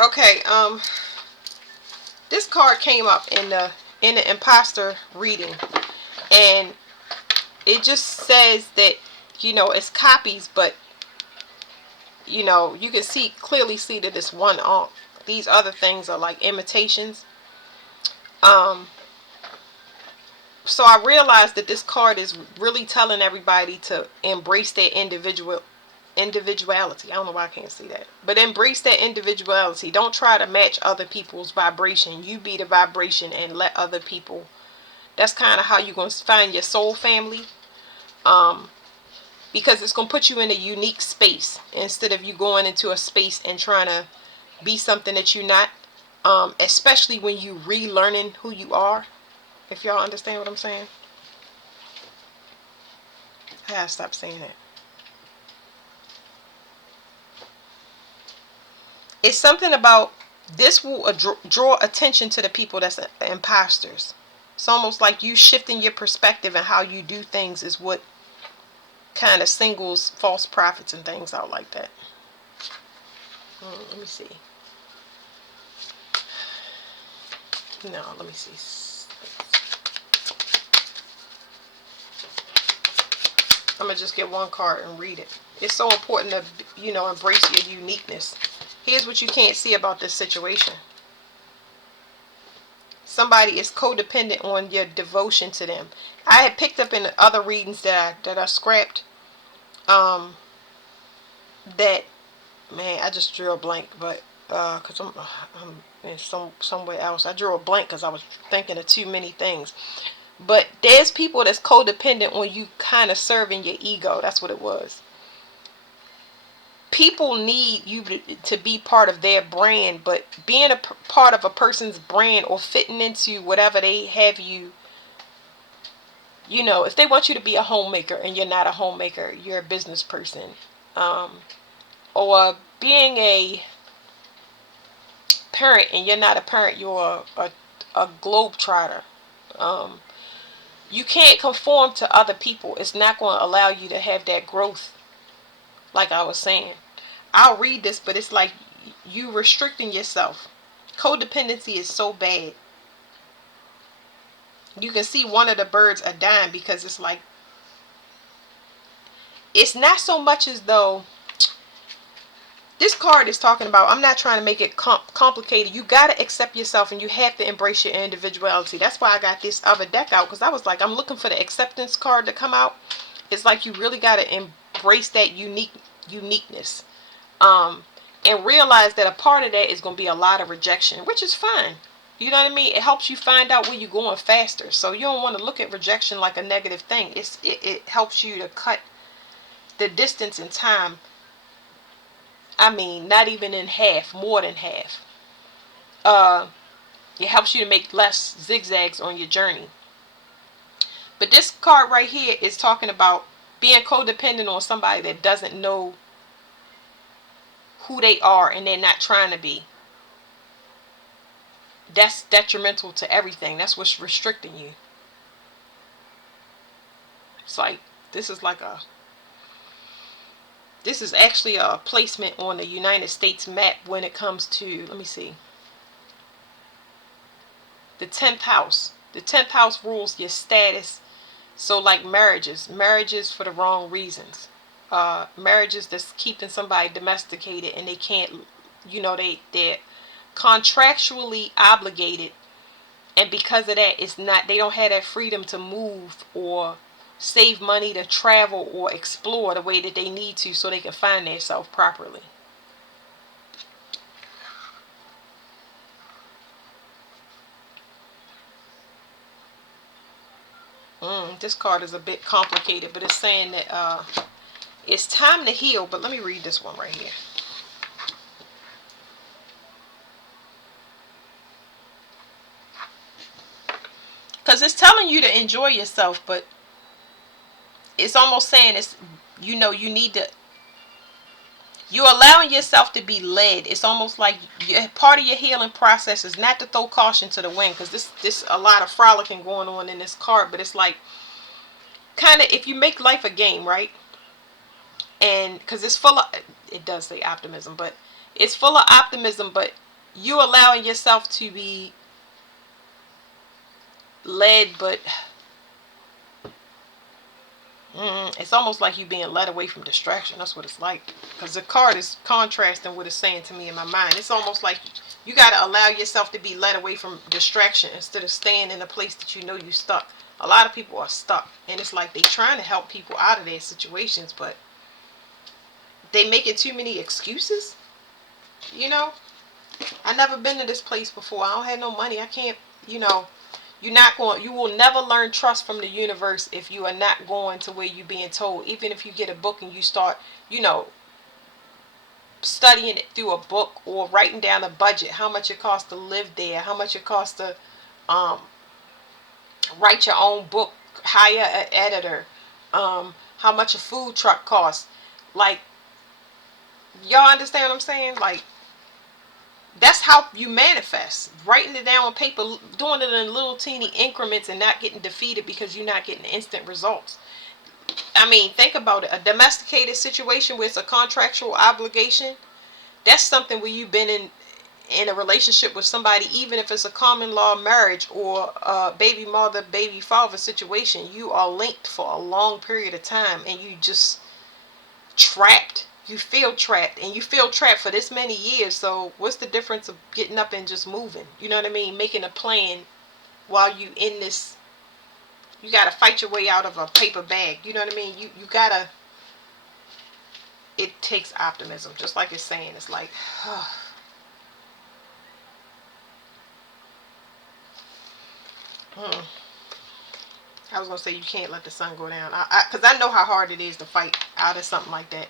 Okay, this card came up in the Imposter reading, and it just says that, it's copies, but you can clearly see that it's one on. These other things are like imitations. Um, so I realized that this card is really telling everybody to embrace their individuality. I don't know why I can't see that. But embrace that individuality. Don't try to match other people's vibration. You be the vibration and let other people. That's kind of how you're going to find your soul family. Um, because it's going to put you in a unique space instead of you going into a space and trying to be something that you're not. Especially when you relearning who you are. If y'all understand what I'm saying. I gotta stop saying that. It's something about this will draw attention to the people that's imposters. It's almost like you shifting your perspective and how you do things is what kind of singles false prophets and things out like that. Let me see. No, let me see. I'm gonna just get one card and read it. It's so important to, embrace your uniqueness. Here's what you can't see about this situation. Somebody is codependent on your devotion to them. I had picked up in other readings that I scrapped. That, man, I just drew a blank, but cause I'm in somewhere else. I drew a blank because I was thinking of too many things. But there's people that's codependent on you kind of serving your ego. That's what it was. People need you to be part of their brand, but being a part of a person's brand or fitting into whatever they have you, if they want you to be a homemaker and you're not a homemaker, you're a business person, or being a parent and you're not a parent, you're a globetrotter. You can't conform to other people. It's not going to allow you to have that growth. Like I was saying, I'll read this, but it's like you restricting yourself. Codependency is so bad. You can see one of the birds are dying because it's like, it's not so much as though this card is talking about. I'm not trying to make it complicated. You got to accept yourself and you have to embrace your individuality. That's why I got this other deck out, because I was like, I'm looking for the acceptance card to come out. It's like you really got to embrace that uniqueness. And realize that a part of that is going to be a lot of rejection, which is fine. You know what I mean? It helps you find out where you're going faster. So you don't want to look at rejection like a negative thing. It helps you to cut the distance in time. I mean, not even in half, more than half. It helps you to make less zigzags on your journey. But this card right here is talking about being codependent on somebody that doesn't know who they are and they're not trying to be. That's detrimental to everything. That's what's restricting you. It's like, this is actually a placement on the United States map when it comes to, let me see, the 10th house. The 10th house rules your status. So like marriages for the wrong reasons. Marriages that's keeping somebody domesticated and they can't, they're contractually obligated, and because of that, they don't have that freedom to move or save money to travel or explore the way that they need to so they can find themselves properly. This card is a bit complicated, but it's saying that it's time to heal. But let me read this one right here. Because it's telling you to enjoy yourself, but it's almost saying you need to, you're allowing yourself to be led. It's almost like part of your healing process is not to throw caution to the wind, because this a lot of frolicking going on in this card, but it's like, kind of, if you make life a game, right? And because it does say optimism, but it's full of optimism, but you allowing yourself to be led, but it's almost like you being led away from distraction. That's what it's like. Because the card is contrasting what it's saying to me in my mind. It's almost like you got to allow yourself to be led away from distraction instead of staying in a place that you know you stuck. A lot of people are stuck. And it's like they trying to help people out of their situations, but they making too many excuses. You know? I never been to this place before. I don't have no money. I can't, you know. You will never learn trust from the universe if you are not going to where you're being told. Even if you get a book and you start, you know, studying it through a book or writing down a budget, how much it costs to live there, how much it costs to um, write your own book, hire an editor, how much a food truck costs. Like, y'all understand what I'm saying? Like, that's how you manifest. Writing it down on paper, doing it in little teeny increments and not getting defeated because you're not getting instant results. I mean, think about it. A domesticated situation where it's a contractual obligation, that's something where you've been in a relationship with somebody, even if it's a common law marriage or a baby mother, baby father situation, you are linked for a long period of time and you just trapped. You feel trapped, and you feel trapped for this many years. So what's the difference of getting up and just moving? You know what I mean? Making a plan while you in this. You gotta fight your way out of a paper bag. You know what I mean? You gotta. It takes optimism, just like it's saying. It's like, I was gonna say you can't let the sun go down. Because I know how hard it is to fight out of something like that.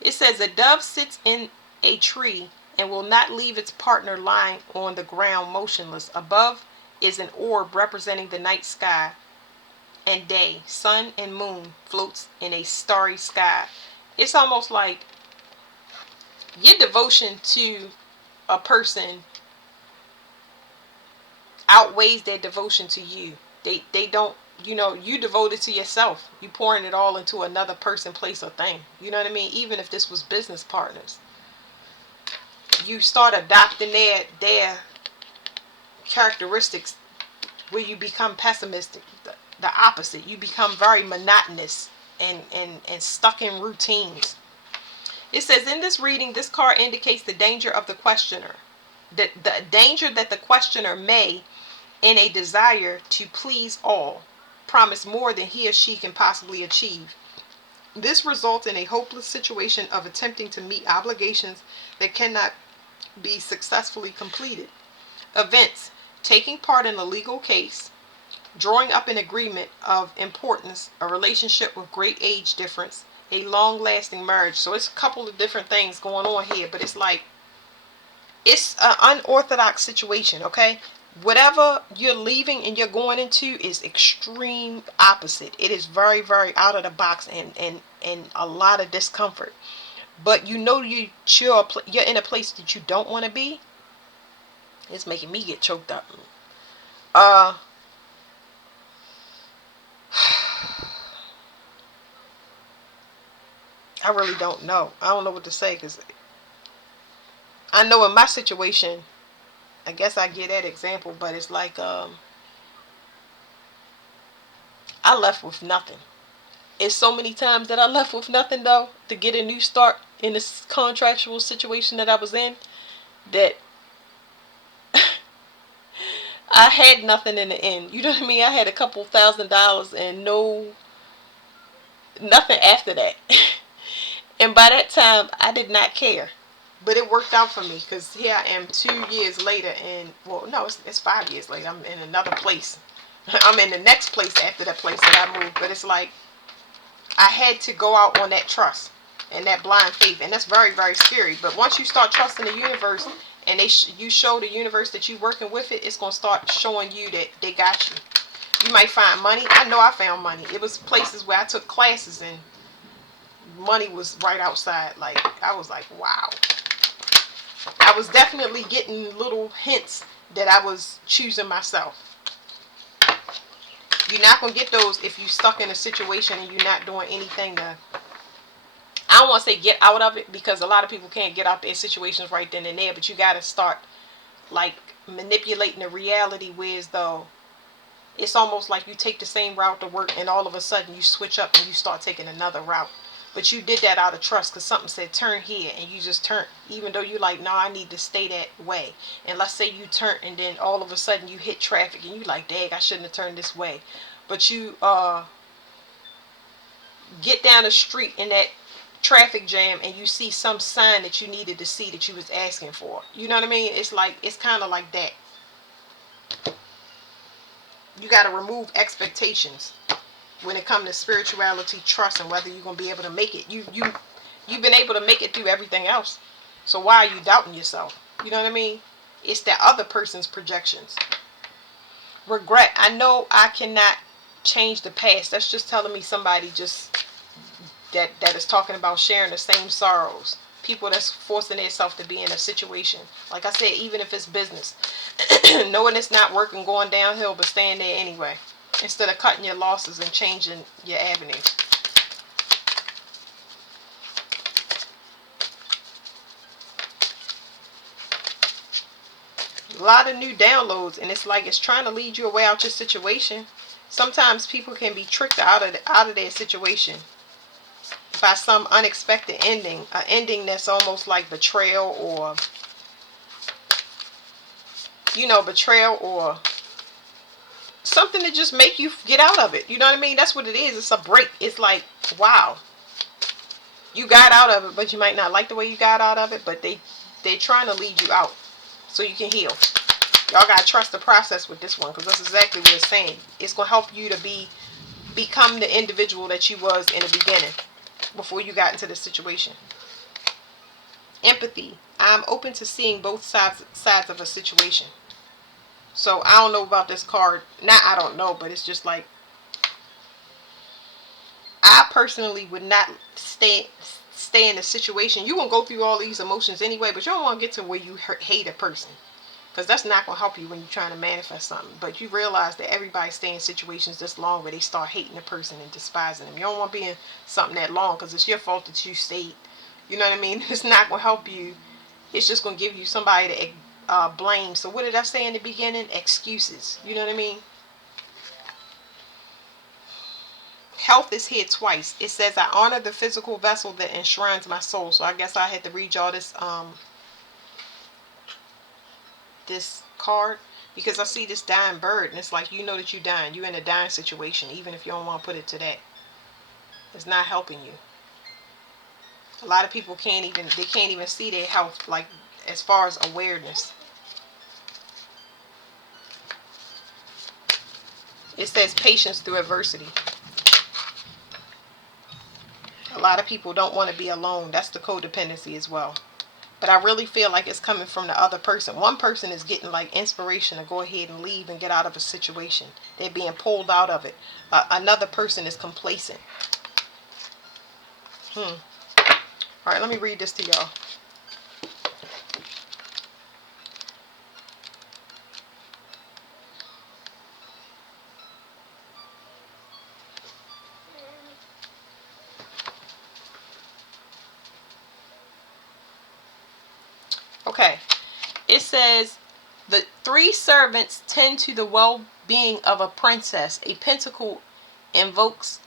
It says a dove sits in a tree and will not leave its partner lying on the ground motionless. Above is an orb representing the night sky and day. Sun and moon floats in a starry sky. It's almost like your devotion to a person outweighs their devotion to you. They don't, you know, you devoted to yourself. You pouring it all into another person, place, or thing. You know what I mean? Even if this was business partners, you start adopting their characteristics where you become pessimistic. The opposite. You become very monotonous and stuck in routines. It says in this reading, this card indicates the danger of the questioner. The danger that the questioner may, in a desire to please all, promise more than he or she can possibly achieve. This results in a hopeless situation of attempting to meet obligations that cannot be successfully completed. Events: taking part in a legal case, drawing up an agreement of importance, a relationship with great age difference, a long-lasting marriage. So it's a couple of different things going on here, but it's like, it's an unorthodox situation, okay? Whatever you're leaving and you're going into is extreme opposite. It is very, very out of the box and a lot of discomfort. But you know you're in a place that you don't want to be. It's making me get choked up. I really don't know. I don't know what to say because I know in my situation, I guess I get that example, but it's like I left with nothing. It's so many times that I left with nothing though to get a new start in this contractual situation that I was in, that I had nothing in the end. You know what I mean? I had a couple $1,000 and nothing after that. And by that time, I did not care. But it worked out for me because here I am 2 years later, and well, no, it's 5 years later. I'm in another place. I'm in the next place after that place that I moved. But it's like I had to go out on that trust and that blind faith, and that's very, very scary. But once you start trusting the universe, and you show the universe that you're working with it, it's gonna start showing you that they got you. You might find money. I know I found money. It was places where I took classes and money was right outside. Like, I was like, wow. I was definitely getting little hints that I was choosing myself. You're not going to get those if you're stuck in a situation and you're not doing anything to, I don't want to say get out of it, because a lot of people can't get out their situations right then and there, but you got to start like manipulating the reality, whereas though it's almost like you take the same route to work and all of a sudden you switch up and you start taking another route. But you did that out of trust because something said turn here and you just turn, even though you're like, no, I need to stay that way. And let's say you turn and then all of a sudden you hit traffic and you like, dang, I shouldn't have turned this way. But you get down the street in that traffic jam and you see some sign that you needed to see that you was asking for. You know what I mean? It's like, it's kind of like that. You got to remove expectations when it comes to spirituality, trust, and whether you're going to be able to make it. You've been able to make it through everything else. So why are you doubting yourself? You know what I mean? It's that other person's projections. Regret. I know I cannot change the past. That's just telling me somebody just that is talking about sharing the same sorrows. People that's forcing themselves to be in a situation. Like I said, even if it's business. Knowing it's not working, going downhill, but staying there anyway. Instead of cutting your losses and changing your avenue. A lot of new downloads, and it's like it's trying to lead you away out your situation. Sometimes people can be tricked out of their situation by some unexpected ending, an ending that's almost like betrayal, or betrayal, or something to just make you get out of it. You know what I mean? That's what it is. It's a break. It's like, wow, you got out of it, but you might not like the way you got out of it, but they're trying to lead you out so you can heal. Y'all gotta trust the process with this one, because that's exactly what it's saying. It's gonna help you to become the individual that you was in the beginning before you got into the situation. Empathy. I'm open to seeing both sides of a situation. So I don't know about this card. Not I don't know, but it's just like, I personally would not stay in a situation. You're gonna go through all these emotions anyway, but you don't want to get to where you hate a person. Because that's not going to help you when you're trying to manifest something. But you realize that everybody stays in situations this long where they start hating the person and despising them. You don't want to be in something that long because it's your fault that you stayed. You know what I mean? It's not going to help you. It's just going to give you somebody to blame. So what did I say in the beginning? Excuses. You know what I mean? Health is here twice. It says, I honor the physical vessel that enshrines my soul. So I guess I had to read y'all this card, because I see this dying bird, and it's like, you know that you're dying. You're in a dying situation, even if you don't want to put it to that. It's not helping you. A lot of people can't even see their health, like as far as awareness. It says patience through adversity. A lot of people don't want to be alone. That's the codependency as well. But I really feel like it's coming from the other person. One person is getting like inspiration to go ahead and leave and get out of a situation. They're being pulled out of it. Another person is complacent. Alright, let me read this to y'all. Okay. It says, the three servants tend to the well-being of a princess. A pentacle invokes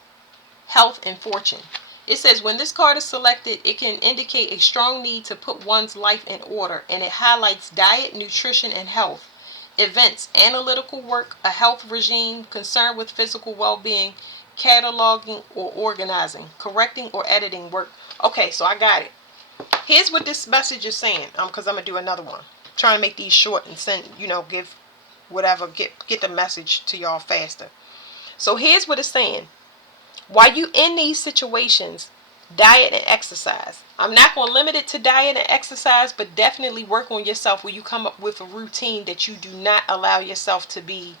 health and fortune. It says, when this card is selected, it can indicate a strong need to put one's life in order, and it highlights diet, nutrition, and health. Events, analytical work, a health regime, concern with physical well-being, cataloging or organizing, correcting or editing work. Okay, so I got it. Here's what this message is saying, because I'm going to do another one. I'm trying to make these short and send, give whatever, get the message to y'all faster. So here's what it's saying. While you in these situations, diet and exercise. I'm not going to limit it to diet and exercise, but definitely work on yourself where you come up with a routine that you do not allow yourself to be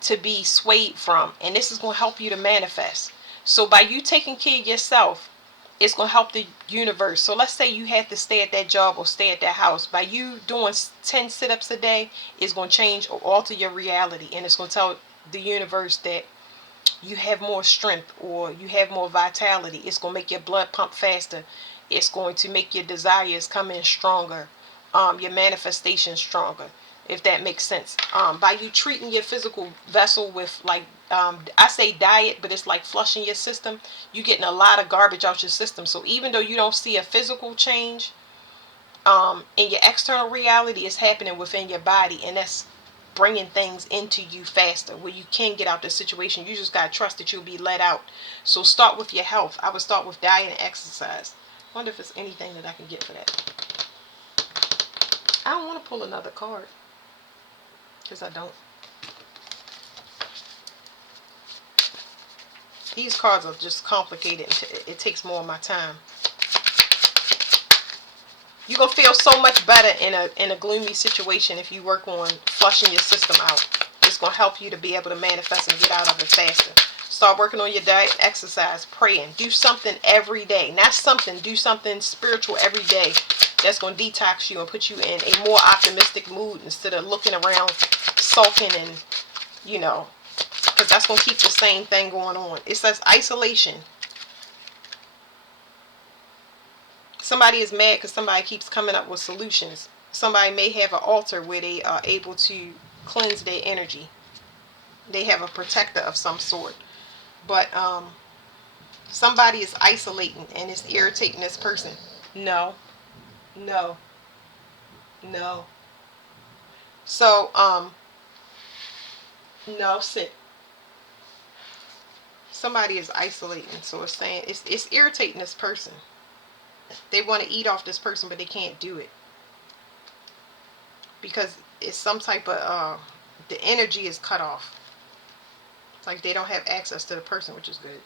swayed from. And this is going to help you to manifest. So by you taking care of yourself, it's going to help the universe. So let's say you had to stay at that job or stay at that house. By you doing 10 sit-ups a day, it's going to change or alter your reality. And it's going to tell the universe that you have more strength or you have more vitality. It's going to make your blood pump faster. It's going to make your desires come in stronger. your manifestation stronger, if that makes sense. By you treating your physical vessel with, like, I say diet, but it's like flushing your system. You're getting a lot of garbage out your system. So even though you don't see a physical change, in your external reality, is happening within your body, and that's bringing things into you faster, where you can get out the situation. You just gotta trust that you'll be let out. So start with your health. I would start with diet and exercise. Wonder if there's anything that I can get for that. I don't want to pull another card, because I don't. These cards are just complicated. It takes more of my time. You're going to feel so much better in a gloomy situation if you work on flushing your system out. It's going to help you to be able to manifest and get out of it faster. Start working on your diet, exercise, praying. Do something every day. Not something. Do something spiritual every day that's going to detox you and put you in a more optimistic mood, instead of looking around sulking and, because that's going to keep the same thing going on. It says isolation. Somebody is mad because somebody keeps coming up with solutions. Somebody may have an altar where they are able to cleanse their energy. They have a protector of some sort. But somebody is isolating and it's irritating this person. No. No. No. So, no, sit. Somebody is isolating. So it's saying it's irritating this person. They want to eat off this person, but they can't do it. Because it's some type of, the energy is cut off. It's like they don't have access to the person, which is good.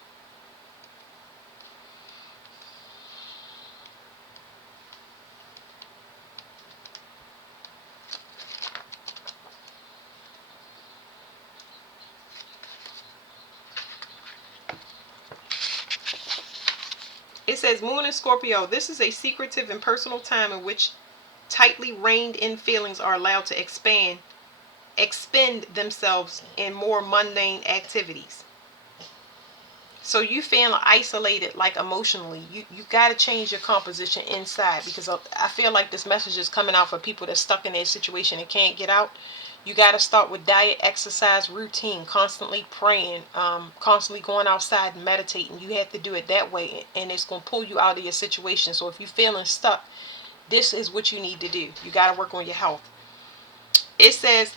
It says, Moon and Scorpio, this is a secretive and personal time in which tightly reined in feelings are allowed to expend themselves in more mundane activities. So you feel isolated, like emotionally. You got to change your composition inside, because I feel like this message is coming out for people that's stuck in their situation and can't get out. You got to start with diet, exercise, routine, constantly praying, constantly going outside and meditating. You have to do it that way, and it's going to pull you out of your situation. So if you're feeling stuck, this is what you need to do. You got to work on your health. It says,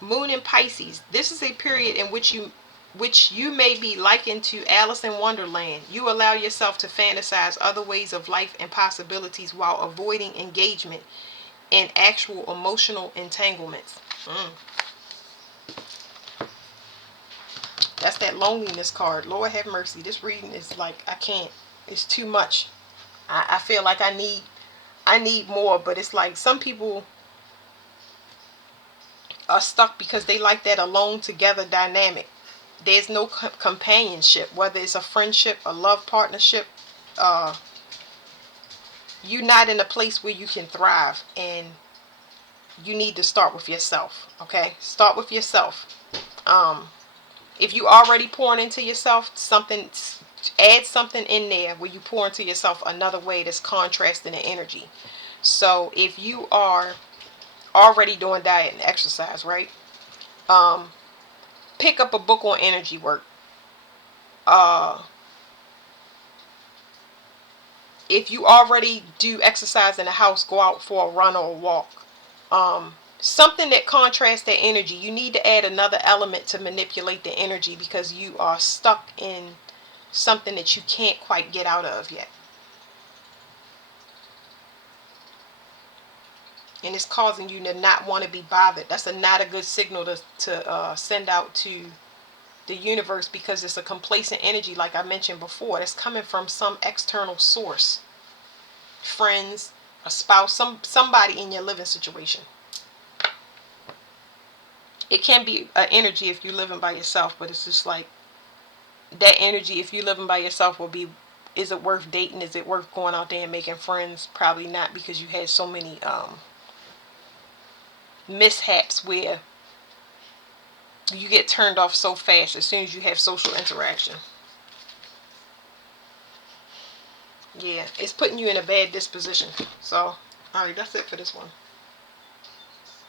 Moon in Pisces. This is a period in which you may be likened to Alice in Wonderland. You allow yourself to fantasize other ways of life and possibilities while avoiding engagement in actual emotional entanglements. That's that loneliness card. Lord have mercy. This reading is like, I can't. It's too much. I feel like I need more, but it's like some people are stuck because they like that alone together dynamic. There's no companionship, whether it's a friendship, a love partnership. You're not in a place where you can thrive, and you need to start with yourself. Okay, start with yourself. If you already pouring into yourself, add something in there where you pour into yourself another way that's contrasting the energy. So if you are already doing diet and exercise, right? Pick up a book on energy work. If you already do exercise in the house, go out for a run or a walk. Something that contrasts that energy. You need to add another element to manipulate the energy, because you are stuck in something that you can't quite get out of yet. And it's causing you to not want to be bothered. That's not a good signal to send out to the universe, because it's a complacent energy, like I mentioned before, that's coming from some external source. Friends, a spouse, somebody in your living situation. It can be an energy if you're living by yourself, but it's just like that energy if you're living by yourself will be, is it worth dating? Is it worth going out there and making friends? Probably not, because you had so many mishaps where you get turned off so fast as soon as you have social interaction. Yeah, it's putting you in a bad disposition. So Alright, that's it for this one.